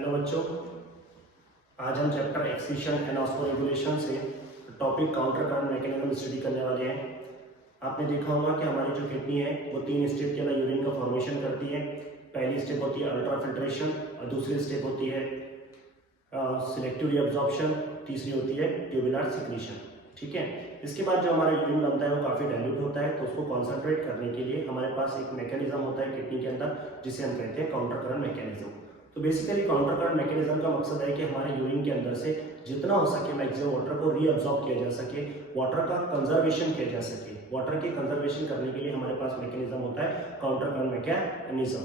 Hello बच्चों, आज हम चैप्टर एक्सीशन एंड ऑस्मोरेगुलेशन से topic counter current mechanism study करने वाले हैं। आपने देखा होगा कि हमारी जो किडनी है वो 3 स्टेप के अंदर यूरिन का फॉर्मेशन करती है। पहली स्टेप होती है अल्ट्रा फिल्ट्रेशन और दूसरी स्टेप होती है सिलेक्टिव रीअब्जॉर्प्शन, तीसरी होती है ट्यूबुलर सिक्रीशन। ठीक है, इसके बाद जो हमारा यूरिन बनता है वो काफ़ी डाइल्यूट होता है, तो उसको कॉन्सेंट्रेट करने के लिए हमारे पास एक मैकेनिज्म होता है किडनी के अंदर जिसे हम कहते हैं काउंटर करंट मैकेनिज्म। तो बेसिकली काउंटर करंट मैकेनिज्म का मकसद है कि हमारे यूरिन के अंदर से जितना हो सके मैक्सिमम वाटर को रीअब्जॉर्ब किया जा सके, वाटर का कंजर्वेशन किया जा सके। वाटर के कंजर्वेशन करने के लिए हमारे पास मैकेनिज्म होता है काउंटर करंट मैकेनिज्म।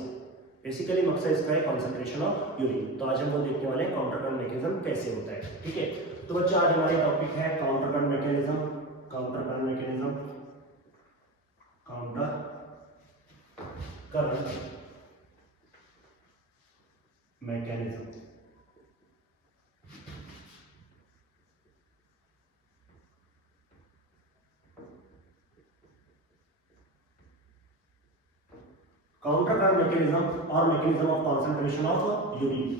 बेसिकली मकसद इसका है कॉन्सेंट्रेशन ऑफ यूरिन। तो आज हम वो देखने वाले हैं काउंटर करंट मैकेनिज्म कैसे होता है। ठीक है, तो बच्चों आज हमारी टॉपिक है counter current mechanism. Counter current mechanism, counter current mechanism. Counter current mechanism और mechanism of concentration of urine.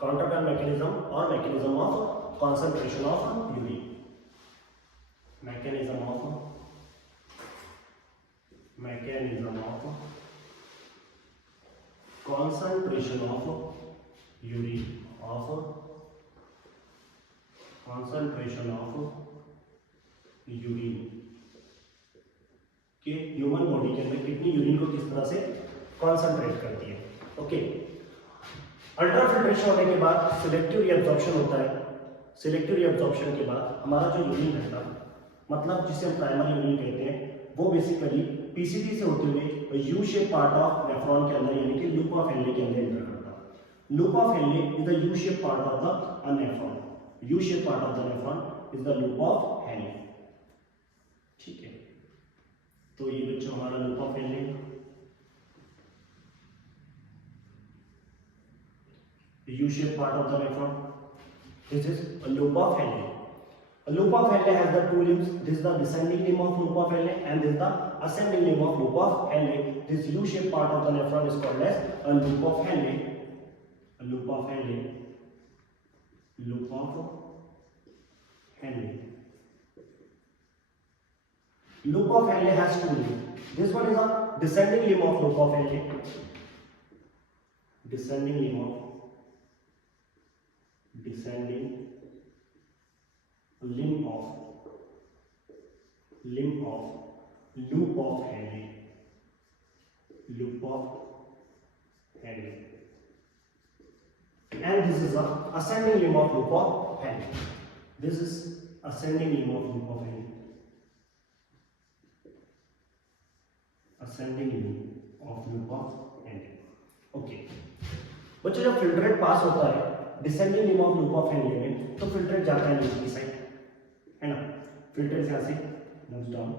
Counter current mechanism और mechanism of concentration of urine. Mechanism of concentration of urine कि human body के अंदर कितनी urine को किस तरह से कॉन्सेंट्रेट करती है। ओके, अल्ट्रा फिल्ट्रेशन होने के बाद सिलेक्टिव रीअब्जॉर्प्शन होता है। सिलेक्टिव रीअब्जॉर्प्शन के बाद हमारा जो यूरिन रहता है, मतलब जिसे हम प्राइमरी यूरिन कहते हैं, वो बेसिकली पीसीटी से होते हुए U shape part of nephron के अंदर यानी कि लूप ऑफ हेनले के अंदर एंटर करता है। Loop of Henle is the U shape part of the nephron. U shape part of the nephron is the loop of Henley. ठीक है, तो ये बच्चों हमारा loop of Henley, U shape part of the nephron, this is a loop of Henley. A loop of Henle has the two limbs. This is the descending limb of loop of Henle and this is the ascending limb of loop of Henle. This U-shaped part of the nephron is called as a loop of Henle. A loop of Henle. Loop of Henle. Loop of Henle has two limbs. This one is a descending limb of loop of Henle. Descending limb of limb of loop of Henle. Loop of Henle. And this is a ascending limb of loop of Henle. This is ascending limb of loop of Henle. Ascending limb of loop of Henle. Okay. बच्चों जब filtrate पास होता है descending limb of loop of Henley में, तो filtrate जाता है नीचे की साइड, है ना। फिल्ट्रेट यहाँ से moves down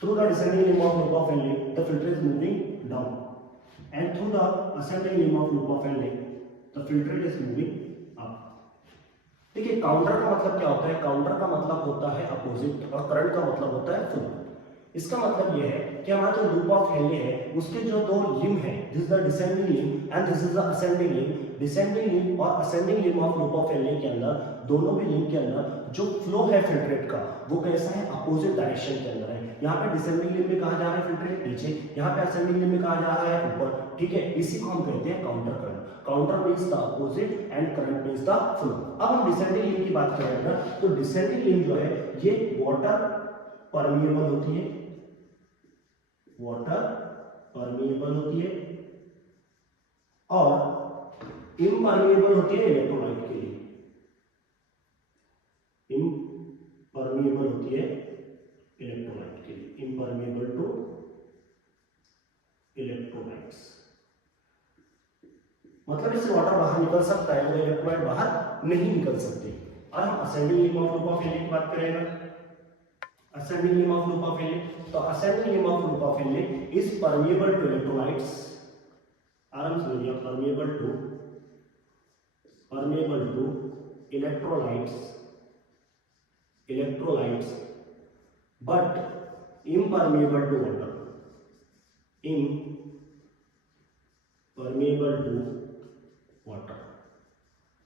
through the descending limb of loop of Henley, the filter is moving down and through the ascending limb of loop of Henley the filtrate is moving up. देखिए, counter का मतलब क्या होता है? Counter का मतलब होता है अपोजिट और करंट का मतलब होता है फ्लो। इसका मतलब यह है कि हमारा जो लूप ऑफ हेनले है उसके जो दो लिम्ब है, this is the descending limb and this is the ascending limb. Descending limb और ascending limb of loop of Henle के अंदर, दोनों भी लिम्ब के अंदर जो फ्लो है फिल्ट्रेट का वो कैसा है? अपोजिट डायरेक्शन के अंदर है। यहाँ पे डिसेंडिंग लिम्ब में कहा जा रहा है फिल्ट्रेट नीचे, यहाँ पे असेंडिंग लिम्ब में कहा जा रहा है ऊपर। ठीक है, इसी को हम कहते हैं counter current. Counter means the opposite and current means the flow. अब हम डिसेंडिंग लिम्ब की बात करें ना, तो डिसेंडिंग लिम्ब जो है ये वाटर परमिएबल होती है, वाटर परमिएबल होती है और इम्परमिएबल होती है इलेक्ट्रोलाइट के लिए। इम्परमिएबल होती है इलेक्ट्रोलाइट के लिए, इम्परमिएबल टू इलेक्ट्रोलाइट्स। मतलब इससे वाटर बाहर निकल सकता है, वो इलेक्ट्रोलाइट बाहर नहीं निकल सकते। और हम ascending limb of loop of Henley की बात करेंगे। ascending limb of loop of Henle, तो ascending limb of loop of Henle is permeable to electrolytes. आराम से लिखिए, permeable to electrolytes but impermeable to water. Permeable to water.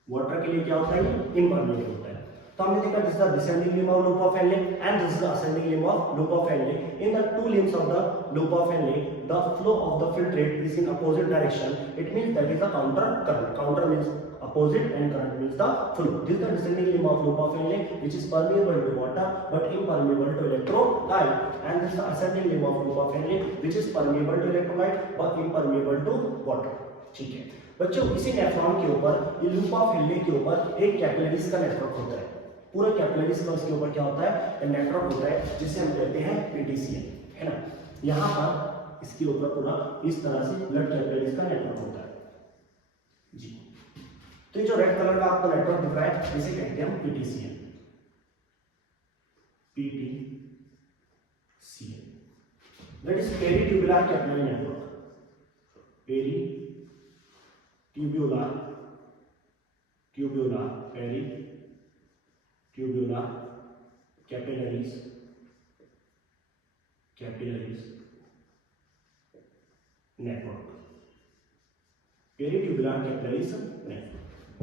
Water के लिए क्या होता है, इम्परमेबल होता है। तो हमने देखा this is the descending limb of loop of Henley and this is the ascending limb of loop of Henley. In the two limbs of the loop of Henle, the flow of the filtrate is in opposite direction. It means that is the counter current. Counter means opposite and current means the flow. This is the descending limb of loop of Henle, which is permeable to water but impermeable to electrolyte, and this is the ascending limb of loop of Henle, which is permeable to electrolyte but impermeable to water. ठीक है बच्चों, इसी nephron के ऊपर, ये loop of Henle के ऊपर एक कैपिलरीज का नेटवर्क होता है। पूरा कैपिलरीज का उसके ऊपर क्या होता है, नेटवर्क होता है, जिसे हम कहते हैं पीटीसीएल, है ना। यहाँ पर इसके ऊपर पूरा इस तरह से ब्लड कैपिलरीज का नेटवर्क होता है जी। तो ये जो रेड कलर का आपको नेटवर्क दिख रहा है, इसे कहते हैं हम PTCL, PTCL, that is peritubular capillary network. Peritubular, tubular capillaries network, peritubular capillaries network.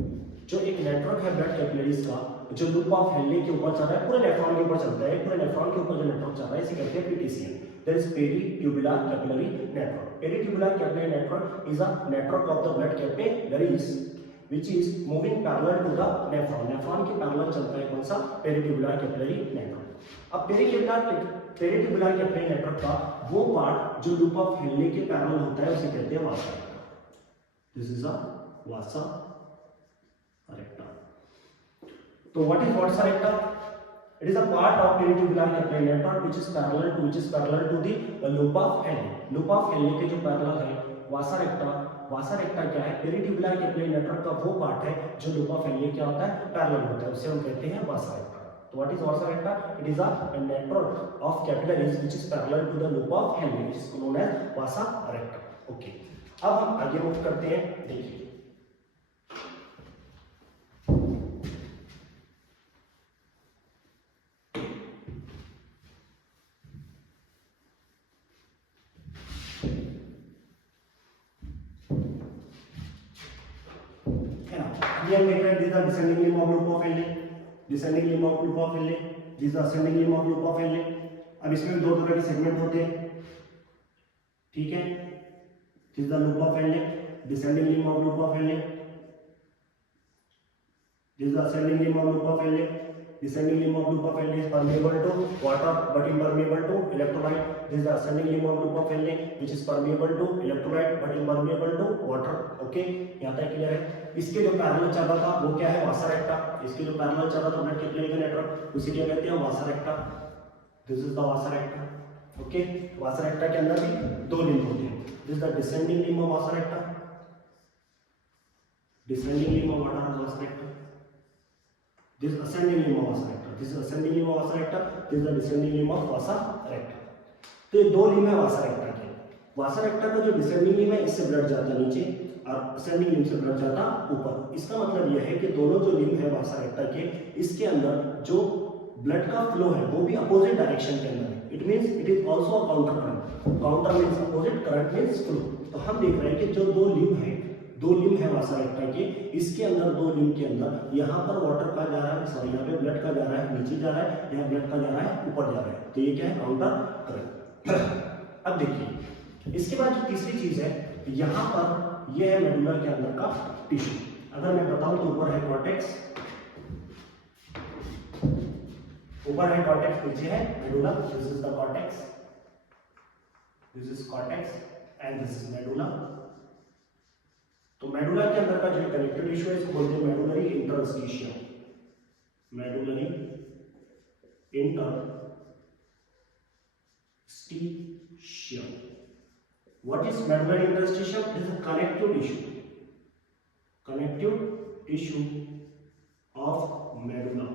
जो एक नेटवर्क है ब्लड कैपिलरीज का, जो लूप ऑफ हेनले के ऊपर चल रहा है, पूरे नेफ्रॉन के ऊपर चलता है, पूरे नेफ्रॉन के ऊपर जो नेटवर्क चल रहा है, इसे कहते हैं PTCL, that is peritubular capillary network. Peritubular capillary network is a network of the blood capillaries which is moving parallel to the nephron. nephron के पैरेलल चलता है कौन सा, पेरीट्यूबुलर कैपिलरी नेटवर्क। अब पेरीट्यूबुलर कैपिलरी नेटवर्क का वो part जो loop of Henle के पैरेलल होता है, उसे कहते हैं vasa recta. This is a Vasa recta. तो what is vasa रेक्टा? It is a part of peritubular capillary network which is parallel to the loop of Henle. loop of Henle के जो parallel है वासा रेक्टा। वासा रेक्टा क्या है, पेरीट्यूबुलर कैपिलरी नेटवर्क का वो part है जो लूप ऑफ हेनले क्या होता है, पैरेलल होता है, उसे हम कहते हैं वासा रेक्टा। तो what is vasa recta? It is a network of capillaries which is parallel to the loop of Henle, which is known as vasa recta. Okay, अब हम आगे मूव करते हैं। देखिए हम देख रहे हैं, this is the descending limb of loop of Henley, descending limb of loop of Henley, this is the ascending limb of loop of Henley. अब इसमें दो तरह के सेगमेंट होते हैं, ठीक है। This is the loop of Henley, descending limb of loop of Henley, this is the ascending limb of loop of Henley. descending limb of loop of Henle is permeable to water but impermeable to electrolyte. This is the ascending limb of loop of Henle which is permeable to electrolyte but impermeable to water. Okay, यहाँ तक clear है। इसके जो parallel चल रहा था वो क्या है, वासा रेक्टा। इसके जो पैरेलल चल रहा था ब्लड कैपिलरी का नेटवर्क, उसे क्या कहते हैं, vasa recta. This is the vasa recta. Okay, vasa recta के अंदर भी दो लिम्ब होते हैं। This is the descending limb of vasa recta, descending limb of vasa recta. This is ascending limb of vasa recta. This is ascending limb of vasa recta. This is the descending limb of vasa recta. तो ये दो limb है वासा recta के। वासा रेक्टा का जो descending limb है, इससे blood जाता नीचे और असेंडिंग लिम्ब से ब्लड जाता ऊपर। इसका मतलब यह है कि दोनों जो लिम्ब है वासा रेक्टा के, इसके अंदर जो ब्लड का फ्लो है वो भी अपोजिट डायरेक्शन के अंदर है। It means it is also a counter current. Counter means opposite, current means flow. तो हम देख रहे हैं कि जो दो लिम्ब है, दो लिम्ब है वासा रेक्टा के, इसके अंदर दो लिम्ब के अंदर यहाँ पर वाटर का जा रहा है, सॉरी यहाँ पे ब्लड का जा रहा है, नीचे जा रहा है, यहाँ ब्लड का जा रहा है, ऊपर जा रहा है। तो ये क्या है, काउंटर करंट। अब देखिए इसके बाद जो तीसरी चीज है, यहाँ पर ये है मेडुला के अंदर का टिश्यू। अगर मैं बताऊं तो ऊपर है कॉर्टेक्स, ऊपर है कॉर्टेक्स, नीचे है medulla. This is the cortex, this is cortex and this is medulla. तो मेडुला के अंदर का जो कनेक्टिव टिश्यू है, इसको बोलते हैं medullary interstitium. Medullary interstitium. What is medullary interstitium? It is a connective tissue of medulla.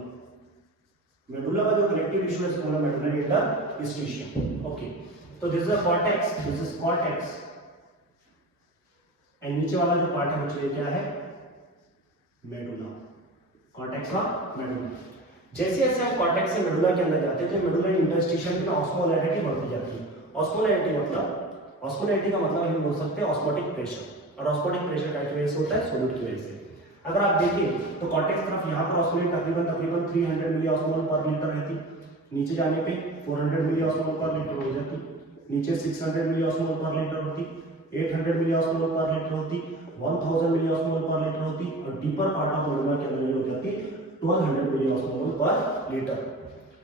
Medulla का जो कनेक्टिव टिश्यू है, इसको बोला मेडुलरी इंटरस्टिशियम। ओके, तो this is a cortex, this is cortex and नीचे वाला जो पार्ट है बच्चों, ये क्या है, मेडुला। कॉर्टेक्स का मेडुला। जैसे जैसे हम कॉर्टेक्स से मेडुला के अंदर जाते हैं, तो मेडुलरी इंटरस्टिशियम की ऑस्मोलैरिटी बढ़ती जाती है। ऑस्मोलैरिटी का मतलब हम बोल सकते हैं ऑस्मोटिक प्रेशर। और ऑस्मोटिक प्रेशर काय की वजह से होता है? सॉल्यूट की वजह से। अगर आप देखें तो कॉर्टेक्स तरफ यहाँ पर ऑस्मोलेट तकरीबन 300 मिली ऑस्मोल पर लीटर रहती, नीचे जाने पे 400 मिली ऑस्मोल पर लीटर हो जाती, नीचे 600 मिली ऑस्मोल पर लीटर होती, 800 मिली ऑस्मोल पर लीटर होती, 1000 मिली ऑस्मोल पर लीटर होती, और डीपर पार्ट ऑफ मेडुला के अंदर हो जाती 1200 मिली ऑस्मोल पर litre.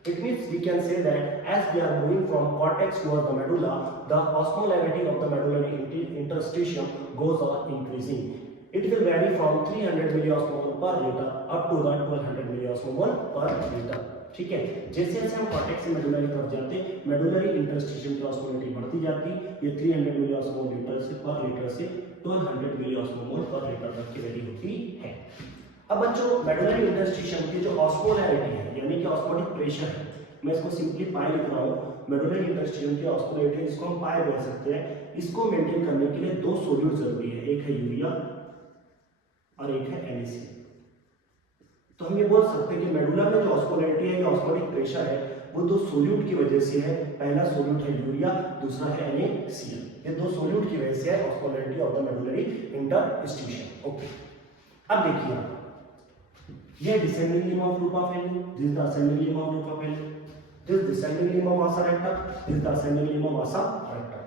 It means we can say that as we are moving from cortex towards the medulla, the osmolarity of the medullary interstitium goes on increasing. It will vary from 300 milliosmol per liter up to the 1200 milliosmol per liter. ठीक है, जैसे जैसे हम cortex से medulla की तरफ जाते हैं, मेडुलरी इंटरस्टिशियम की ऑस्मोलिटी बढ़ती जाती है। ये 300 मिलियोस्मोल लीटर से पर लीटर से 1200 मिलियोस्मोल पर लीटर तक की वैल्यू होती है। अब बच्चों, मेडुलरी इंटरस्टिशियम की जो ऑस्मोलैरिटी है, यानी कि ऑस्मोटिक प्रेशर है, मैं इसको सिंपली पाई लिख रहा हूँ। मेडुलरी इंटरस्टिशियम की ऑस्मोलैरिटी, इसको हम पाई बोल सकते हैं। इसको मेंटेन करने के लिए दो सॉल्यूट जरूरी है, एक है यूरिया और एक है NaCl। तो हम ये बोल सकते हैं कि मेडुला में जो ऑस्मोलैरिटी है या ऑस्मोटिक प्रेशर है, वो दो सॉल्यूट की वजह से है। पहला सॉल्यूट है यूरिया, दूसरा है NaCl। ये दो सॉल्यूट की वजह से है osmolarity of the medullary interstitium. Okay, अब देखिए, ये descending limb of loop of Henley, this the ascending limb of loop of Henley, this descending limb of vasa recta, this the ascending limb of vasa रेक्टा।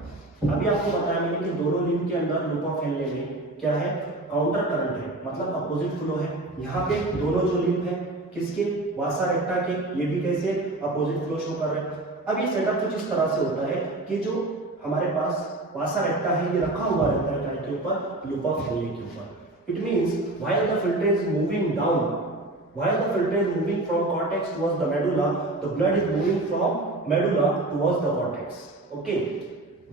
अभी आपको बताया मैंने कि दोनों limb के अंदर लूप ऑफ हेनले में क्या है? काउंटर करंट है, मतलब अपोजिट फ्लो है। यहाँ पे दोनों जो लिम्ब है किसके? वासा रेक्टा के, ये भी कैसे अपोजिट फ्लो शो कर रहे हैं। अब ये सेटअप कुछ इस तरह से होता है कि जो हमारे पास वासा रेक्टा है, ये रखा हुआ रहता है काय के ऊपर? लूप ऑफ हेनले के ऊपर। It means while the filter is moving down, while the filter is moving from cortex towards the medulla, the blood is moving from medulla towards the cortex. Okay,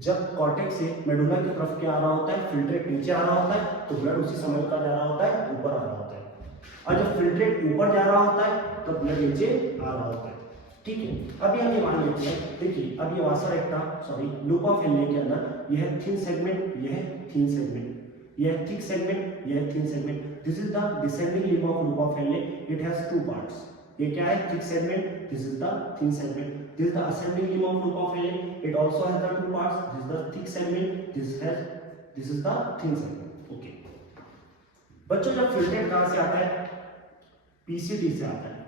जब cortex से medulla की तरफ क्या आ रहा होता है? फिल्ट्रेट नीचे आ रहा होता है, तो ब्लड उसी समय का जा रहा होता है, ऊपर आ रहा होता है। और जब फिल्ट्रेट ऊपर जा रहा होता है, तो ब्लड नीचे आ रहा होता है। ठीक है, अभी हम ये मान लेते हैं, देखिए अब ये vasa recta, sorry loop of Henle के अंदर यह है थिन सेगमेंट, यह है थिन सेगमेंट, यह है थिक सेगमेंट, यह है thin segment. This is the descending limb of loop of Henley. It has two parts. ये क्या है? Thick segment, this is the thin segment. This is the ascending limb of loop of Henley. It also has the two parts, this is the thick segment, this is the thin segment. Okay बच्चों, जब filtrate कहां से आता है? PCT से आता है,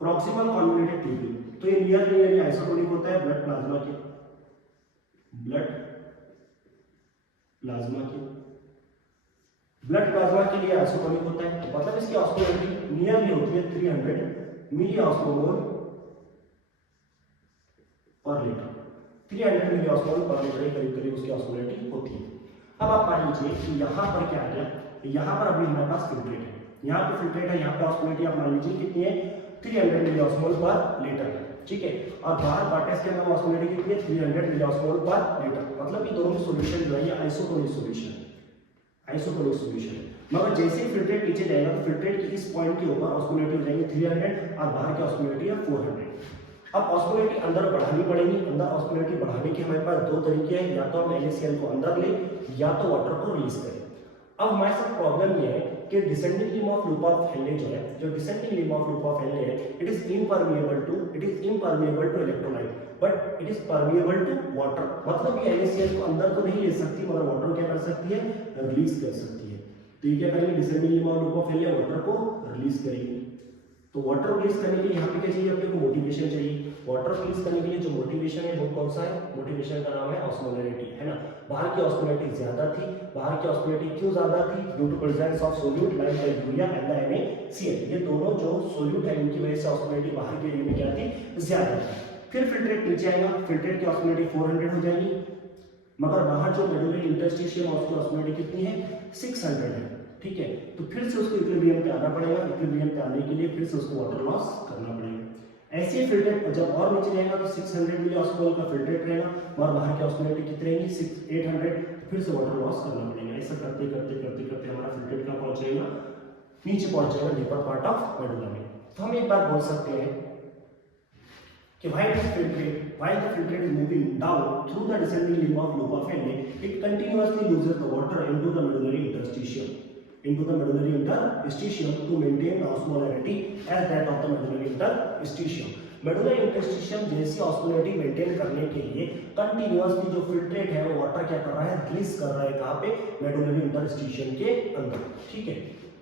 proximal convoluted tubule. तो ये नियरली आइसोटोनिक होता है ब्लड प्लाज्मा के, ब्लड प्लाज्मा के लिए आइसोटोनिक होता है। तो मतलब इसकी ऑस्मोलैरिटी नियरली होती है 300 मिली ऑस्मोल पर लीटर। 300 मिली ऑस्मोल पर लीटर करीब करीब उसकी ऑस्मोलैरिटी होती है। अब आप मान लीजिए कि यहाँ पर क्या आ गया? यहाँ पर अभी हमारे पास फिल्ट्रेट है, यहाँ पे फिल्ट्रेट है, यहाँ पे ऑस्मोलैरिटी आप मान लीजिए कितनी है? 300 मिली ऑस्मोल पर लीटर है। ठीक है, और बाहर कॉर्टेक्स के अंदर ऑस्मोलैरिटी कितनी है? 300 मिली ऑस्मोल पर लीटर। मतलब ये दोनों सॉल्यूशन जो है ये आइसोटोनिक सॉल्यूशन है। मगर जैसे फिल्ट्रेट नीचे जाएगा तो फिल्ट्रेट की इस पॉइंट के ऊपर ऑस्मोलैरिटी हो जाएगी 300 और बाहर की ऑस्मोलैरिटी है 400। अब ऑस्मोलैरिटी अंदर बढ़ानी पड़ेगी। अंदर ऑस्मोलैरिटी बढ़ाने के हमारे पास दो तरीके हैं, या तो हम NaCl को अंदर ले या तो वाटर को रिलीज करें। अब हमारे साथ प्रॉब्लम ये है कि descending limb of loop of Henle जो है, जो descending limb of loop of Henle है, it is impermeable to electrolyte but it is permeable to water. मतलब ये NaCl को अंदर तो नहीं ले सकती, मगर वाटर क्या कर सकती है? रिलीज कर सकती है। तो ये क्या करेंगे? Descending limb of loop of Henley water को रिलीज करेंगे। तो वाटर रिलीज करने के लिए यहाँ पे क्या चाहिए? अपने को मोटिवेशन चाहिए। वाटर रिलीज करने के लिए जो मोटिवेशन है वो कौन सा है? मोटिवेशन का नाम है ऑस्मोलैरिटी, है ना। बाहर की ऑस्मोलैरिटी ज्यादा थी। बाहर की ऑस्मोलैरिटी क्यों ज्यादा थी? Due to presence of solute like the urea and the NaCl। ये दोनों जो सोल्यूट है इनकी वजह से ऑस्मोलैरिटी बाहर के एरिया में क्या थी? ज्यादा थी। फिर फिल्ट्रेट नीचे आएगा, फिल्ट्रेट की ऑस्मोलैरिटी 400 हो जाएगी, मगर बाहर जो मेडुलरी इंटरस्टिशियम उसकी ऑस्मोलैरिटी कितनी है? 600 है। ठीक है, तो फिर से उसको इक्विलिब्रियम पे आना पड़ेगा। इक्विलिब्रियम पे आने के लिए फिर से उसको वाटर लॉस करना पड़ेगा। ऐसे फिल्ट्रेट जब और नीचे जाएगा तो 600 मिली ऑस्मोल का फिल्ट्रेट रहेगा, और बाहर की ऑस्मोलैरिटी कितनी रहेगी? 800। फिर से वाटर लॉस करना पड़ेगा। ऐसा करते करते करते करते हमारा फिल्ट्रेट कहाँ पहुंचेगा? नीचे पहुंचेगा, डीपर पार्ट ऑफ मेडुला में। तो हम एक बात बोल सकते हैं कि while the filtrate is moving down through the descending limb of loop of Henle, it continuously loses the water into the medullary interstitium to maintain the osmolarity as that of the medullary interstitium. Medullary interstitium जैसी osmolarity maintain करने के लिए continuously जो filtrate है वो water क्या कर रहा है, रिलीज कर रहा है कहाँ पे, मेडुलरी इंटरस्टिशियम के अंदर। ठीक है,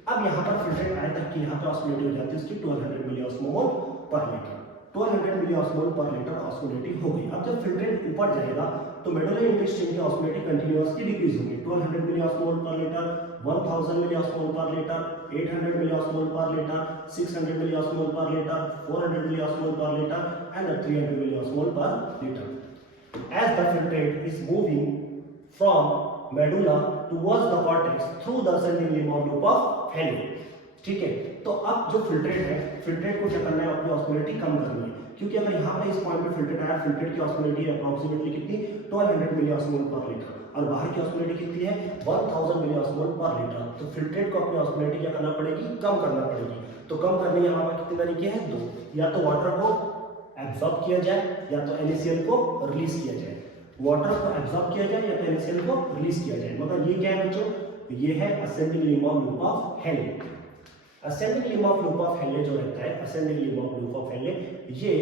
अब यहाँ पर फिल्ट्रेट आए तक कि यहाँ पे ऑस्मोलैरिटी हो जाती है उसकी 1200 मिलीऑस्मोल पर लीटर। 1200 मिलीऑस्मोल पर लीटर ऑस्मोलैरिटी हो गई। अब जब फिल्ट्रेट ऊपर जाएगा तो मेडुलरी इंटरस्टिशियम की ऑस्मोलैरिटी कंटिन्यूअसली डिक्रीज होगी। 1200 मिलीऑस्मोल पर लीटर, 1000 मिलीऑस्मोल पर लीटर, 800 मिलीऑस्मोल पर लीटर, 600 मिलीऑस्मोल पर लीटर, 400 मिलीऑस्मोल पर लीटर एंड 300 मिलीऑस्मोल पर litre. As the filtrate is moving from medulla towards the cortex through the ascending limb of loop of Henle। ठीक है, तो अब जो फिल्ट्रेट है, फिल्ट्रेट को क्या करना है, अपनी ऑस्मोलैरिटी कम करनी है, क्योंकि अगर यहाँ पे इस पॉइंट पे फिल्ट्रेट आया, फिल्ट्रेट की ऑस्मोलैरिटी अप्रोक्सीमेटली कितनी, 1200 मिलीऑस्मोल पर लीटर, और बाहर की ऑस्मोलैरिटी कितनी है, 1000 मिलीऑस्मोल पर लीटर। तो फिल्ट्रेट को अपनी ऑस्मोलैरिटी क्या करना पड़ेगी, कम करना पड़ेगी। तो कम करने के हमारे कितने तरीके हैं, दो, या तो वाटर को एब्जॉर्ब किया जाए या तो NaCl को रिलीज किया जाए। वाटर को एब्जॉर्ब किया जाए या तो NaCl को रिलीज किया जाए। मगर ये क्या है बच्चों, ये है ascending limb of loop of Henley. Ascending limb of loop of Henle जो रहता है, ascending limb of loop of Henley, ये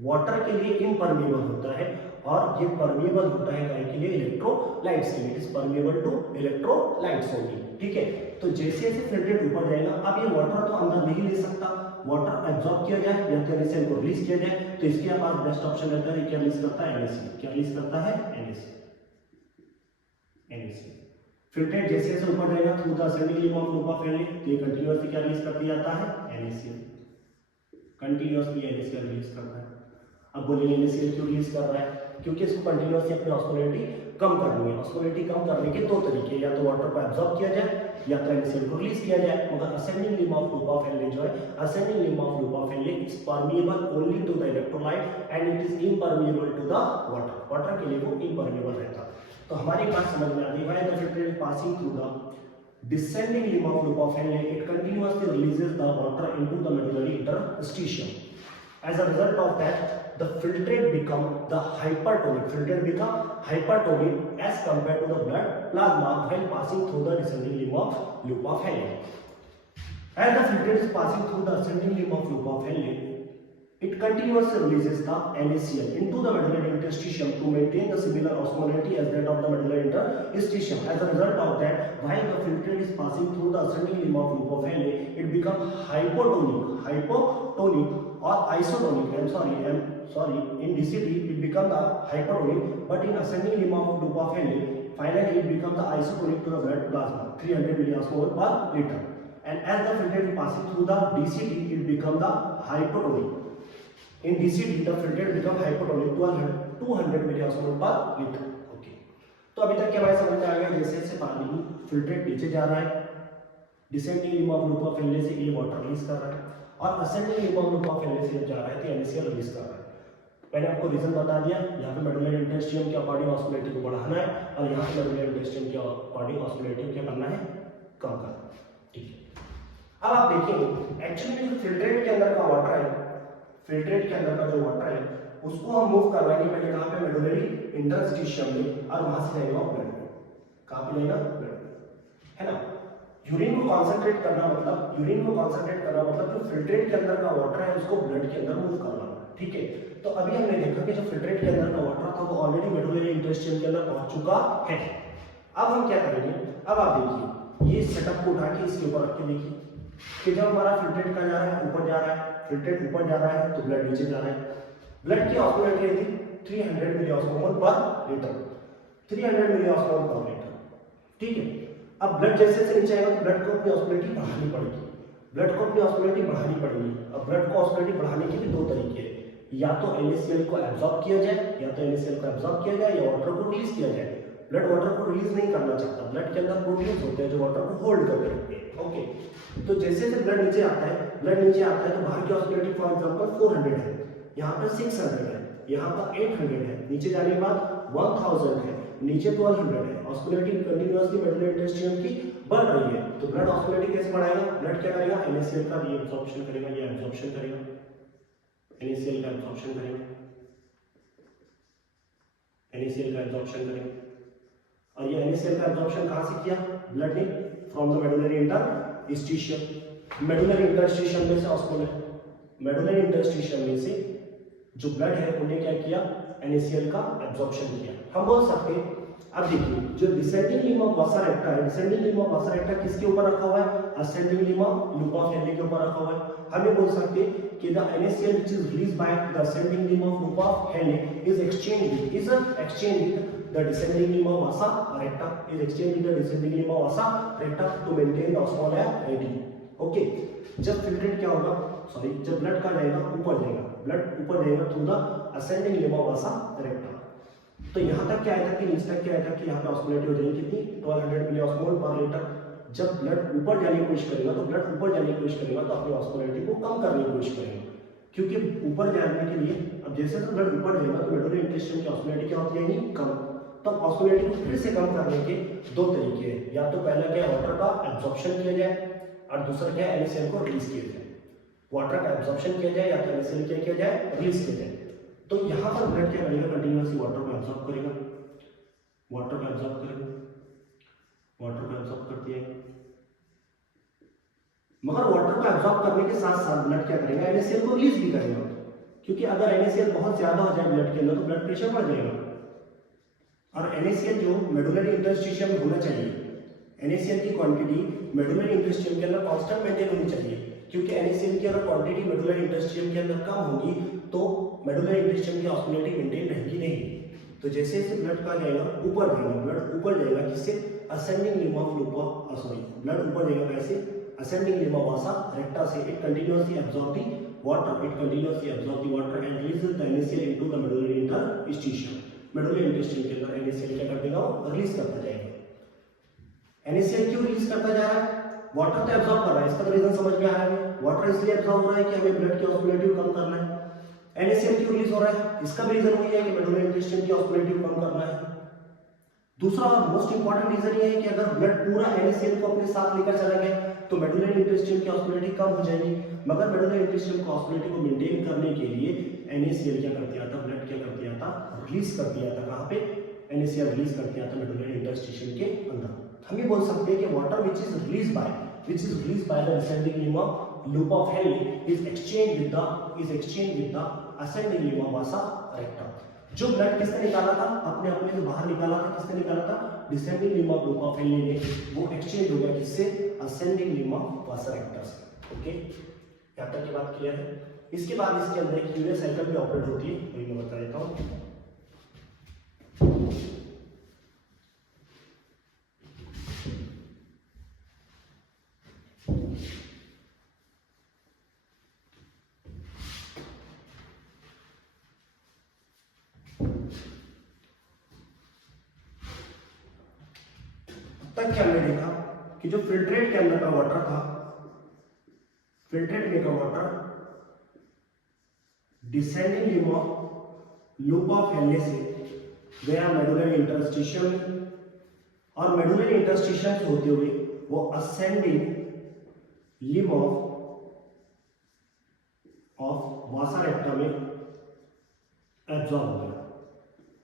वाटर के लिए इम्परमिएबल होता है, और ये परमिएबल होता है गाय के लिए इलेक्ट्रोलाइट्स के लिए, it is permeable to electrolytes only. ठीक है, तो जैसे जैसे फिल्ट्रेट ऊपर जाएगा, अब ये वाटर तो अंदर नहीं ले सकता, वाटर एब्जॉर्ब किया जाए या तो NaCl को रिलीज किया जाए, तो इसके पास बेस्ट ऑप्शन रहता है, क्या रिलीज करता है, NaCl। क्या रिलीज करता है, NaCl। फिल्ट्रेट जैसे जैसे ऊपर जाएगा through the ascending limb of loop of Henley, तो ये कंटीन्यूअसली क्या रिलीज करती जाता है, NaCl, कंटीन्यूअसली NaCl रिलीज करता है। अब बोलिए NaCl क्यों रिलीज कर रहा है, क्योंकि इसको कंटीन्यूअसली अपनी ऑस्मोलैरिटी कम करनी है। ऑस्मोलैरिटी कम करने के दो तरीके, या तो वाटर को एब्जॉर्ब किया जाए या तो NaCl को रिलीज किया जाए। मगर ascending limb of loop of Henle जो है, ascending limb of loop of Henle is permeable only to the electrolyte and it is impermeable to the water. Water के लिए वो इम्परमिएबल रहता है। तो हमारी बात समझ में आती है, the filtrate passing through the descending limb of loop of Henle, it continuously releases the water into the medullary interstitium. As a result of that, the filtrate become the hypertonic. Filtrate become hypertonic as compared to the blood plasma while passing through the descending limb of loop of Henle. As the filtrate is passing through the ascending limb of loop of Henle, it continuously releases the NaCl into the medullary interstitium to maintain the similar osmolarity as that of the medullary interstitium. As a result of that, while the filtrate is passing through the ascending limb of loop of Henle, it becomes hypotonic or isotonic. I'm sorry. In DCT, it becomes the hypertonic, but in ascending limb of loop of Henle, finally it becomes the isotonic to the blood plasma, 300 milliosmol per liter. And as the filtrate is passing through the DCT, it becomes the hypotonic. In DCT, the filtrate become hypotonic 200 milliosmol per liter. Okay. तो अभी तक क्या हमारे समझ में आ गया, जैसे जैसे पानी फिल्ट्रेट नीचे जा रहा है, descending limb of loop of Henley से ये वाटर रिलीज कर रहा है, और ascending limb of loop of Henley से जा रहा है तो NaCl रिलीज कर रहा है। मैंने आपको रीजन बता दिया, यहाँ पे मेडुलरी इंटरस्टिशियम के अकॉर्डिंग ऑस्मोलैरिटी को बढ़ाना है, और यहाँ पे मेडुलरी इंटरस्टिशियम के अकॉर्डिंग ऑस्मोलैरिटी को क्या करना है, कम करना है। ठीक है, अब आप देखिए एक्चुअली जो फिल्ट्रेट के अंदर का वाटर है, फिल्ट्रेट के अंदर का जो वाटर है उसको हम मूव करवाएंगे पहले कहाँ पे, मेडुलरी इंटरस्टिशियम में, और वहां से जाएगा ब्लड में। कहाँ पे जाएगा, ब्लड, है ना। यूरिन को कॉन्सेंट्रेट करना मतलब जो फिल्ट्रेट के अंदर का वाटर है उसको ब्लड के अंदर मूव करना। ठीक है, तो अभी हमने देखा कि जो फिल्ट्रेट के अंदर का वाटर था वो ऑलरेडी मेडुलरी इंटरस्टिशियम के अंदर पहुंच चुका है। अब हम क्या करेंगे, अब आप देखिए ये सेटअप को उठा के इसके ऊपर रख के देखिए कि जब हमारा फिल्ट्रेट का जा रहा है, ऊपर जा रहा है, फिल्ट्रेट ऊपर जा रहा है तो ब्लड नीचे जा रहा है। ब्लड की ऑस्मोलैरिटी थी 300 मिलीऑस्मोल पर लीटर, 300 मिलीऑस्मोल पर लीटर। ठीक है, अब ब्लड जैसे से नीचे आएगा तो ब्लड को अपनी ऑस्मोलैरिटी बढ़ानी पड़ेगी, अब ब्लड को ऑस्मोलैरिटी बढ़ाने के लिए दो तरीके हैं, या तो NaCl को एब्जॉर्ब किया जाए या वाटर को रिलीज किया जाए। ब्लड वाटर को रिलीज नहीं करना चाहता, ब्लड के अंदर प्रोटीन्स होते हैं जो वाटर को होल्ड करके रखते हैं। ओके, तो जैसे जैसे ब्लड नीचे आता है तो बाहर की ऑस्मोलैरिटी फॉर एग्जांपल 400 है, यहाँ पर 600 है, यहाँ पर 800 है, नीचे जाने के बाद 1000 है, नीचे 1200 है। ऑस्मोलैरिटी कंटीन्यूअसली मेडुलरी इंटरस्टिशियम की बढ़ रही है, तो ब्लड ऑस्मोलैरिटी कैसे बढ़ाएगा, ब्लड क्या करेगा, NaCl का रीअब्जॉर्प्शन करेगा, ये एब्जॉर्प्शन करेगा, NaCl का एब्जॉर्प्शन करेगा, और ये NaCl का एब्जॉर्प्शन कहां से किया, ब्लड ने, from the medullary interstitium. Medullary interstitium में से मेडुलरी इंटरस्टिशियम में से जो ब्लड है उन्हें क्या किया, NaCl का एब्जॉर्प्शन किया। हम बोल सकते हैं, अब देखिए जो descending limb of vasa recta है, descending limb of vasa recta किसके ऊपर रखा हुआ है, असेंडिंग लिम्ब ऑफ लूपा फैली के ऊपर रखा हुआ है। हम ये बोल सकते हैं कि the NaCl which is released by the ascending limb of loop of Henle is exchanged with the descending limb of vasa recta, is exchanged with the descending limb of vasa recta to maintain the osmolarity। Okay, जब filtrate क्या होगा, sorry, जब blood का जाएगा ऊपर जाएगा, blood ऊपर जाएगा through the ascending limb of vasa recta. तो यहाँ तक क्या आया था कि नीचे तक क्या आया था कि यहाँ पे ऑस्मोलेरिटी हो जाएगी कितनी, 1200 मिली ऑस्मोल पर लीटर। जब ब्लड ऊपर जाने की कोशिश करेगा तो ब्लड ऊपर जाने की कोशिश करेगा तो अपनी ऑस्मोलेरिटी को कम करने की कोशिश करेगा, क्योंकि ऊपर जाने के लिए अब जैसे तो ब्लड ऊपर जाएगा तो मेडुलरी इंटरस्टिशियम की ऑस्मोलेरिटी क्या होती है, कम। तो ऑस्मोलेरिटी को फिर से कम करने के दो तरीके हैं, या तो पहला क्या, वाटर का एब्जॉर्प्शन किया जाए, और दूसरा क्या, NaCl को रिलीज किया जाए। वाटर का एब्जॉर्प्शन किया जाए या तो NaCl क्या किया जाए, रिलीज किया जाए। तो यहाँ पर ब्लड क्या करेगा, कंटिन्यूअसली वाटर को एब्जॉर्ब करेगा, वाटर को एब्जॉर्ब करेगा, वाटर को एब्जॉर्ब करती है। मगर वाटर को एब्जॉर्ब करने के साथ साथ ब्लड क्या करेगा, NaCl को रिलीज भी करेगा, क्योंकि अगर NaCl बहुत ज्यादा हो जाए ब्लड के अंदर तो ब्लड प्रेशर बढ़ जाएगा। और NaCl जो मेडुलरी इंटरस्टिशियम में होना चाहिए, NaCl की क्वांटिटी मेडुलरी इंटरस्टिशियम के अंदर कांस्टेंट मेंटेन होनी चाहिए, क्योंकि NaCl की अगर क्वांटिटी मेडुलरी इंटरस्टिशियम के अंदर कम होगी तो मेडुलरी इंटरस्टिशियम की ऑस्मोलेरिटी मेंटेन रहेगी नहीं। तो जैसे जैसे ब्लड का जाएगा ऊपर जाएगा, ब्लड ऊपर जाएगा किससे, असेंडिंग लिम्ब ऑफ लूपा, सॉरी, ब्लड ऊपर जाएगा कैसे, ascending limb of vasa recta से। It continuously absorb the water, it continuously absorb the water and release the NaCl into the medullary interstitium. Medullary interstitium के अंदर NaCl क्या कर देगा, रिलीज करता जाएगा। NaCl क्यों रिलीज करता जा रहा है, वाटर तो एब्जॉर्ब कर रहा है, इसका तो रीजन समझ में आ रहा है। वाटर इसलिए एब्जॉर्ब हो रहा है कि हमें ब्लड की ऑस्मोलेरिटी कम करना है। NaCl क्यों रिलीज हो रहा है, इसका भी रीजन वही है कि मेडुलरी इंटरस्टिशियम की ऑस्मोलेरिटी को कम करना है। दूसरा और मोस्ट इंपॉर्टेंट रीजन ये है कि अगर ब्लड पूरा NaCl को अपने साथ लेकर चला गया तो मेडुलरी इंटरस्टिशियम की ऑस्मोलेरिटी कम हो जाएगी। मगर मेडुलरी इंटरस्टिशियम की ऑस्मोलेरिटी को मेंटेन करने के लिए NaCl क्या कर दिया था, ब्लड क्या कर दिया था, रिलीज कर दिया था। कहाँ पे, NaCl रिलीज कर दिया था मेडुलरी इंटरस्टिशियम के अंदर। हम ये बोल सकते हैं कि water which is released by the descending limb of loop of Henle is exchanged with the ascending limb of vasa recta। जो ब्लड किसने निकाला था, अपने अपने से बाहर निकाला था, किसने निकाला था, descending limb of loop of Henle ने, वो एक्सचेंज हो गया किससे, ascending limb of vasa recta से। ओके, यहाँ तक की बात क्लियर है। इसके बाद इसके अंदर एक यूरिया साइकिल भी ऑपरेट होती है, वही मैं बता देता हूँ। तक क्या हमने देखा कि जो फिल्ट्रेट के अंदर का वाटर था, फिल्ट्रेट में का water descending limb of loop of Henle से गया मेडुलरी इंटरस्टिशियम में, और मेडुलरी इंटरस्टिशियम से होते हुए वो असेंडिंग लिम्ब ऑफ वासा रेक्टा में एब्जॉर्ब हो गया।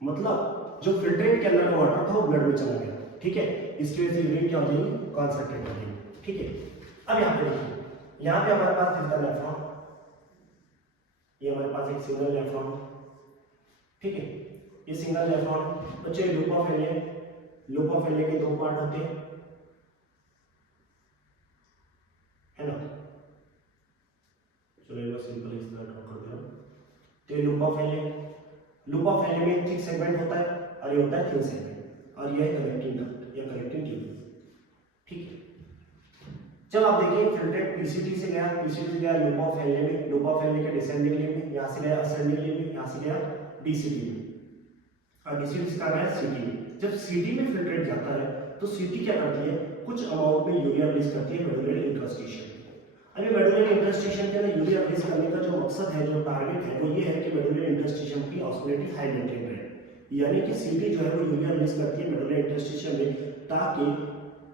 मतलब जो फिल्ट्रेट के अंदर का वाटर था वो ब्लड में चला गया, ठीक है। इसकी वजह से यूरिन क्या हो जाएगी, कॉन्सेंट्रेट हो जाएगी, ठीक है। अब यहाँ पे देखिए, यहाँ पे हमारे पास कितना नेफ्रॉन, ये हमारे पास एक सिंगल नेफ्रॉन, ठीक है, ये सिंगल नेफ्रॉन। तो चलिए लूप ऑफ Henle के दो पार्ट होते हैं, है ना। चलो ये सिंपल इस तरह ड्रॉ कर दे रहा हूं। तो ये लूप ऑफ Henle में थिक सेगमेंट होता है और ये होता है थिन सेगमेंट, और ये है कनेक्टिंग डक्ट या कनेक्टिंग ट्यूब, ठीक है। जब आप देखिए फिल्ट्रेट पीसीटी से गया लूप ऑफ Henle में, लूप ऑफ Henle के डिसेंडिंग लिम्ब में, यहाँ से गया असेंडिंग लिम्ब में, यहाँ से गया डीसीटी में, और डीसीटी से कहाँ गया सीटी में। जब सीटी में फिल्ट्रेट जाता है तो सीटी क्या करती है, कुछ अमाउंट में यूरिया रिलीज करती है मेडुलरी इंटरस्टिशियम। अभी मेडुलरी इंटरस्टिशियम के अंदर यूरिया रिलीज करने का जो मकसद है, जो टारगेट है, वो ये है कि मेडुलरी इंटरस्टिशियम की ऑस्मोलेरिटी हाई मेंटेन रहे, यानी कि सीटी जो है वो यूरिया रिलीज करती है मेडुलरी इंटरस्टिशियम में, ताकि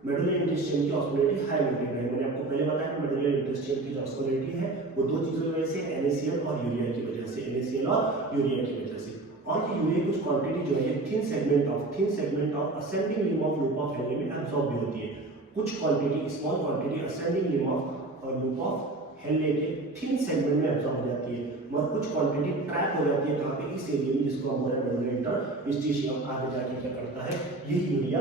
मेडुलरी इंटरस्टिशियम की ऑस्मोलेरिटी हाई मेंटेन रहे। मैंने आपको पहले बताया कि मेडुलरी इंटरस्टिशियम की जो ऑस्मोलेरिटी है वो दो चीजों की वजह से, NaCl और यूरिया की वजह से, NaCl और यूरिया की वजह से। और ये यूरिया कुछ क्वांटिटी जो है thin segment of ascending limb of loop of Henle में एब्जॉर्ब भी होती है, कुछ quantity, small quantity ascending limb of loop of hell लेके थिन सेगमेंट में एब्जॉर्ब हो जाती है, मगर कुछ क्वांटिटी ट्रैप हो जाती है कहाँ पे, इस एरिया में, जिसको हम बोले डबल इंटरस्टिशियम। आगे जाके क्या करता है, यही यूरिया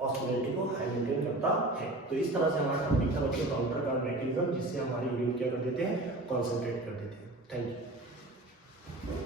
ऑस्मोलैरिटी को हाई मेंटेन करता है। तो इस तरह से हमारा टॉपिक था बच्चों काउंटर कार्ड मैकेनिज्म, जिससे हमारी यूरिन क्या कर देते हैं, कॉन्सेंट्रेट कर देते हैं। Thank you.